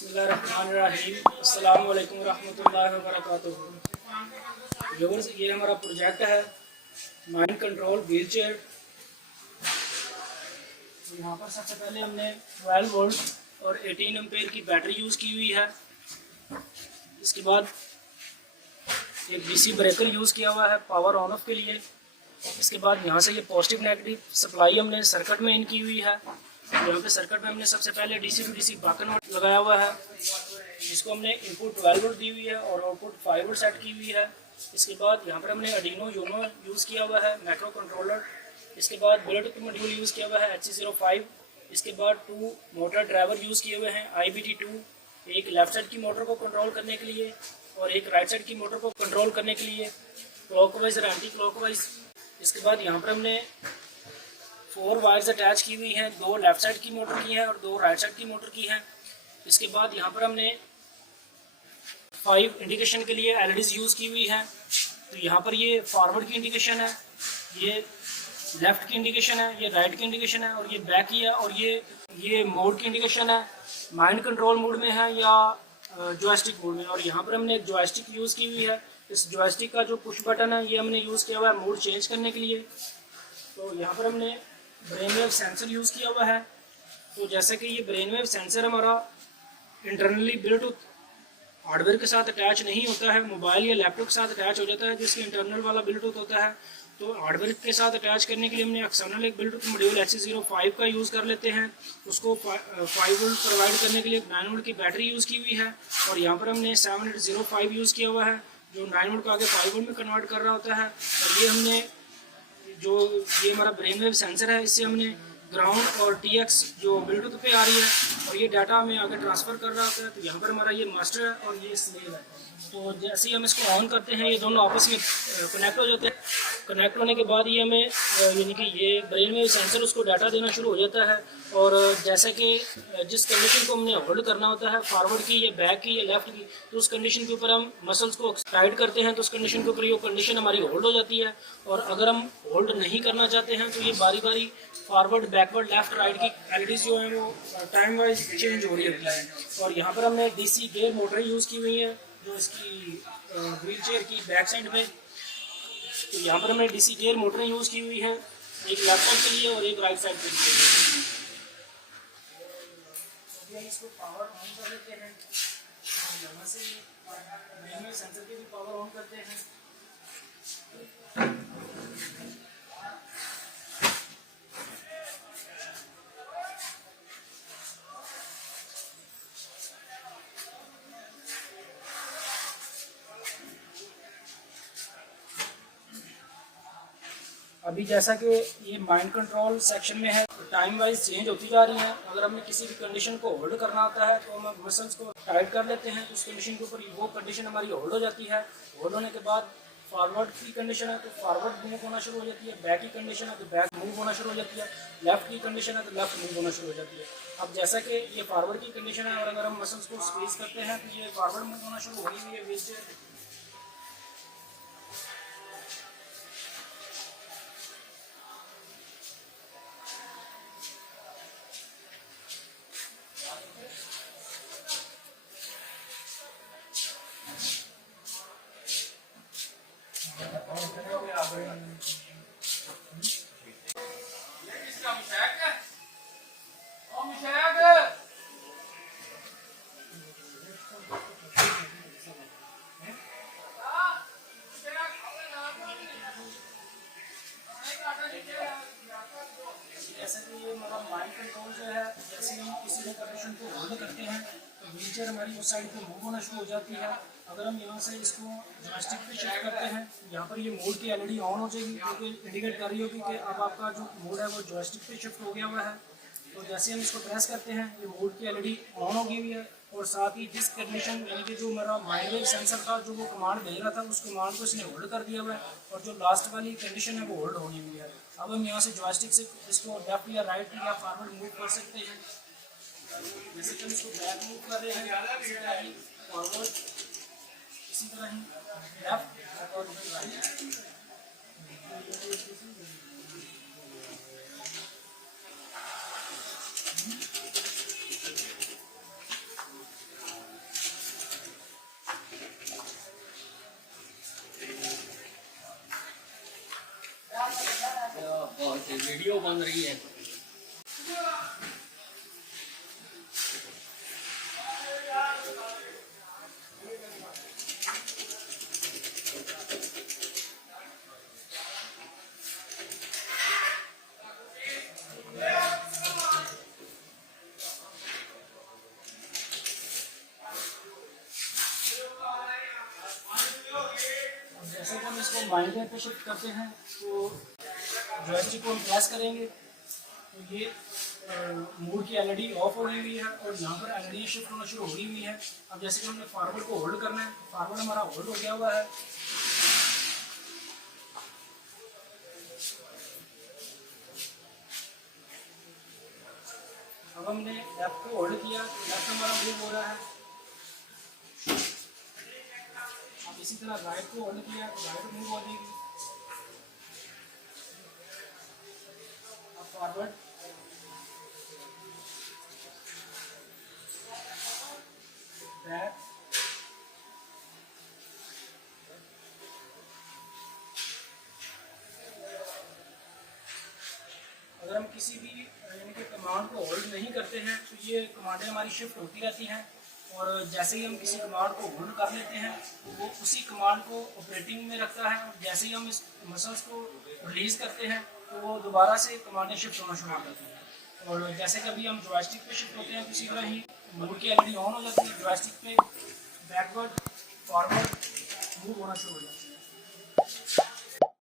बिस्मिल्लाहिर्रहमानिर्रहीम। अस्सलाम वालेकुम रहमतुल्लाहि व बरकातुहू। व्यूअर्स, ये हमारा प्रोजेक्ट है माइंड कंट्रोल व्हील चेयर। यहाँ पर सबसे पहले हमने 12 वोल्ट और 18 एम्पेयर की बैटरी यूज़ की हुई है। इसके बाद एक डीसी ब्रेकर यूज़ किया हुआ है पावर ऑन ऑफ के लिए। इसके बाद यहाँ से ये पॉजिटिव नेगेटिव सप्लाई हमने सर्किट में इन की हुई है। यहाँ पे सर्किट में हमने सबसे पहले डीसी टू डीसी बाकर नोट लगाया हुआ है, जिसको हमने इनपुट 12 वोल्ट दी हुई है और आउटपुट 5 वोल्ट सेट की हुई है। इसके बाद यहाँ पर हमने आर्डिनो यूनो यूज़ किया हुआ है मैक्रो कंट्रोलर। इसके बाद ब्लूटूथ मॉड्यूल यूज़ किया हुआ है HC05। इसके बाद 2 मोटर ड्राइवर यूज़ किए हुए हैं IBT2, एक लेफ्ट साइड की मोटर को कंट्रोल करने के लिए और एक राइट साइड की मोटर को कंट्रोल करने के लिए, क्लॉकवाइज और एंटी क्लॉकवाइज। इसके बाद यहाँ पर हमने 4 वायर्स अटैच की हुई हैं, 2 लेफ्ट साइड की मोटर की हैं और 2 राइट साइड की मोटर की हैं। इसके बाद यहाँ पर हमने 5 इंडिकेशन के लिए LEDs यूज़ की हुई हैं। तो यहाँ पर ये फॉरवर्ड की इंडिकेशन है, ये लेफ़्ट की इंडिकेशन है, ये राइट की इंडिकेशन है और ये बैक की है और ये मोड की इंडिकेशन है, माइंड कंट्रोल मोड में है या जॉयस्टिक मोड में। और यहाँ पर हमने एक जॉयस्टिक यूज़ की हुई है। इस जॉयस्टिक का जो पुश बटन है ये हमने यूज़ किया हुआ है मोड चेंज करने के लिए। तो यहाँ पर हमने ब्रेन वेव सेंसर यूज़ किया हुआ है। तो जैसे कि ये ब्रेन वेव सेंसर हमारा इंटरनली ब्लूटूथ हार्डवेयर के साथ अटैच नहीं होता है, मोबाइल या लैपटॉप के साथ अटैच हो जाता है, जिसके इंटरनल वाला ब्लूटूथ होता है। तो हार्डवेयर के साथ अटैच करने के लिए हमने एक्सटर्नल एक ब्लूटूथ मॉड्यूल HC05 का यूज़ कर लेते हैं। उसको 5 वोल्ट प्रोवाइड करने के लिए 9 वोल्ट की बैटरी यूज़ की हुई है और यहाँ पर हमने 7805 यूज़ किया हुआ है, जो 9 वोल्ट को आगे 5 वोल्ट में कन्वर्ट कर रहा होता है। और ये हमने ये हमारा ब्रेन वेव सेंसर है, इससे हमने ग्राउंड और TX जो ब्लूटूथ पे आ रही है और ये डाटा हमें आगे ट्रांसफ़र कर रहा होता है। तो यहाँ पर हमारा ये मास्टर है और ये स्लेव है। तो जैसे ही हम इसको ऑन करते हैं ये दोनों आपस में कनेक्ट हो जाते हैं। कनेक्ट होने के बाद ये हमें यानी कि ये ब्रेन वेव सेंसर उसको डाटा देना शुरू हो जाता है। और जैसे कि जिस कंडीशन को हमने होल्ड करना होता है, फॉरवर्ड की या बैक की या लेफ्ट की, तो उस कंडीशन के ऊपर हम मसल्स को टाइट करते हैं तो उस कंडीशन के ऊपर ये कंडीशन हमारी होल्ड हो जाती है। और अगर हम होल्ड नहीं करना चाहते हैं तो ये बारी बारी फॉरवर्ड बैकवर्ड लेफ्ट राइट की LEDs जो हैं वो टाइम वाइज चेंज हो रही होती है। और यहाँ पर हमने DC गेयर मोटर यूज़ की हुई है जो इसकी व्हील चेयर की बैक साइड में। तो यहाँ पर हमने DC गेयर मोटर यूज़ की हुई है, एक लेफ्ट साइड के लिए और एक राइट साइड के लिए। तो हम इसको पावर ऑन कर लेते हैं, यहाँ से मेन सेंसर के भी पावर ऑन करते हैं। अभी जैसा कि ये माइंड कंट्रोल सेक्शन में है, टाइम वाइज चेंज होती जा रही है। अगर हमने किसी भी कंडीशन को होल्ड करना होता है तो हम मसल्स को टाइट कर लेते हैं, उस कंडीशन के ऊपर वो कंडीशन हमारी होल्ड हो जाती है। होल्ड होने के बाद फॉरवर्ड की कंडीशन है तो फॉरवर्ड मूव होना शुरू हो जाती है, बैक की कंडीशन है तो बैक मूव होना शुरू हो जाती है, लेफ्ट की कंडीशन है तो लेफ्ट मूव होना शुरू हो जाती है। अब जैसा कि ये फॉरवर्ड की कंडीशन है और अगर हम मसल्स को स्क्वीज करते हैं तो ये फॉरवर्ड मूव होना शुरू हो रही है व्हील चेयर। जैसे कि ये हमारा माइंड कंट्रोल जो है, जैसे हम किसी भी कंडीशन को होल्ड करते हैं तो व्हील चेयर हमारी उस साइड पे मूव होना शुरू हो जाती है। अगर हम यहाँ से इसको जॉयस्टिक पे शिफ्ट करते हैं, यहाँ पर ये मोड की LED ऑन हो जाएगी, जो कि इंडिकेट कर रही होगी कि अब आपका जो मोड है वो जॉयस्टिक पे शिफ्ट हो गया हुआ है। तो जैसे हम इसको प्रेस करते हैं ये मोड की LED ऑन हो गई हुई है और साथ ही जिस कंडीशन यानी कि जो मेरा माइंड वेव सेंसर था जो वो कमांड भेज रहा था उस कमांड को इसने होल्ड कर दिया हुआ है और जो लास्ट वाली कंडीशन है वो होल्ड होनी हुई है। अब हम यहाँ से जॉयस्टिक से इसको लेफ्ट या राइट या फॉरवर्ड मूव कर सकते हैं। जैसे कि हम इसको बैक मूव कर रहे हैं इसी तरह ही फॉरवर्ड, इसी तरह ही लेफ्ट और राइट। वीडियो बन रही है। जैसे कि हम इसको माइनर पे शिफ्ट करते हैं तो जॉयस्टिक को हम प्रेस करेंगे तो ये मोड की एलईडी ऑफ हो गई हुई है और यहाँ पर एलईडी शिफ्ट होना शुरू हो गई हुई है। अब जैसे कि हमने फॉरवर्ड को होल्ड करना है, फॉरवर्ड हमारा होल्ड हो गया हुआ है। अब हमने लेफ्ट को होल्ड किया, लेफ्ट हमारा मूव हो रहा है। अब इसी तरह राइट को होल्ड किया, राइट मूव हो जाएगी। अब फॉरवर्ड, बैक, अगर हम किसी भी यानी कि कमांड को होल्ड नहीं करते हैं तो ये कमांडें हमारी शिफ्ट होती रहती हैं और जैसे ही हम किसी कमांड को होल्ड कर लेते हैं तो वो उसी कमांड को ऑपरेटिंग में रखता है और जैसे ही हम इस मसल्स को रिलीज करते हैं तो वो दोबारा से कमांडें शिफ्ट होना शुरू हो जाती हैं। और जैसे कभी हम जॉयस्टिक पे शिफ्ट होते हैं तो इसी तरह ही मोड की एलईडी ऑन हो जाती है, जॉयस्टिक पे बैकवर्ड फॉरवर्ड मूव होना शुरू हो जाती है।